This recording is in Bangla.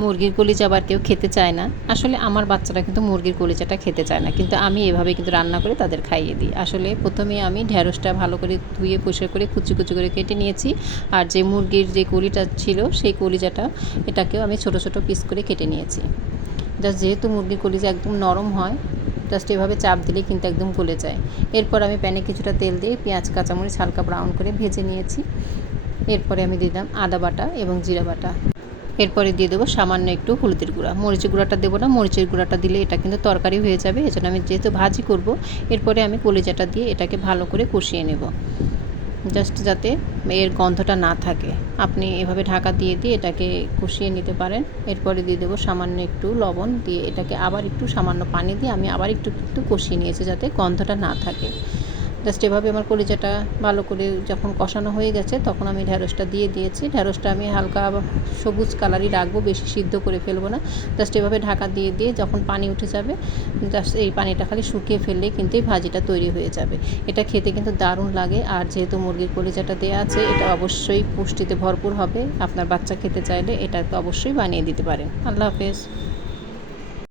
মুরগির কলিজা আবার কেউ খেতে চায় না। আসলে আমার বাচ্চারা কিন্তু মুরগির কলিজাটা খেতে চায় না, কিন্তু আমি এভাবে কিন্তু রান্না করে তাদের খাইয়ে দিই। আসলে প্রথমে আমি ঢ্যাঁড়সটা ভালো করে ধুয়ে পরিষ্কার করে কুচি কুচি করে কেটে নিয়েছি। আর যে মুরগির যে কলিটা ছিল সেই কলিজাটা এটাকেও আমি ছোট ছোট পিস করে কেটে নিয়েছি। জাস্ট যেহেতু মুরগির কলিজা একদম নরম হয়, জাস্ট এভাবে চাপ দিলে কিন্তু একদম গলে যায়। এরপর আমি প্যানে কিছুটা তেল দিয়ে পেঁয়াজ কাঁচামরিচ হালকা ব্রাউন করে ভেজে নিয়েছি। এরপরে আমি দিলাম আদা বাটা এবং জিরা বাটা। এরপরে দিয়ে দেবো সামান্য একটু হলুদের গুঁড়া। মরিচের গুঁড়াটা দেবো না, মরিচের গুঁড়াটা দিলে এটা কিন্তু তরকারি হয়ে যাবে, এজন্য আমি যেহেতু ভাজি করব। এরপরে আমি কলিজাটা দিয়ে এটাকে ভালো করে কষিয়ে নেব, জাস্ট যাতে এর গন্ধটা না থাকে। আপনি এভাবে ঢাকা দিয়ে দিয়ে এটাকে কষিয়ে নিতে পারেন। এরপরে দিয়ে দেবো সামান্য একটু লবণ দিয়ে এটাকে আবার একটু সামান্য পানি দিয়ে আমি আবার একটু কষিয়ে নিয়েছি যাতে গন্ধটা না থাকে। জাস্ট এভাবে আমার কলিজাটা ভালো করে যখন কষানো হয়ে গেছে তখন আমি ঢ্যাঁড়সটা দিয়ে দিয়েছি। ঢ্যাঁড়সটা আমি হালকা সবুজ কালারই রাখবো, বেশি সিদ্ধ করে ফেলবো না। জাস্ট এভাবে ঢাকা দিয়ে দিয়ে যখন পানি উঠে যাবে, জাস্ট এই পানিটা খালি শুকিয়ে ফেললেই কিন্তু এই ভাজিটা তৈরি হয়ে যাবে। এটা খেতে কিন্তু দারুণ লাগে। আর যেহেতু মুরগির কলিজাটা দেওয়া আছে, এটা অবশ্যই পুষ্টিতে ভরপুর হবে। আপনার বাচ্চা খেতে চাইলে এটা তো অবশ্যই বানিয়ে দিতে পারেন। আল্লাহ হাফেজ।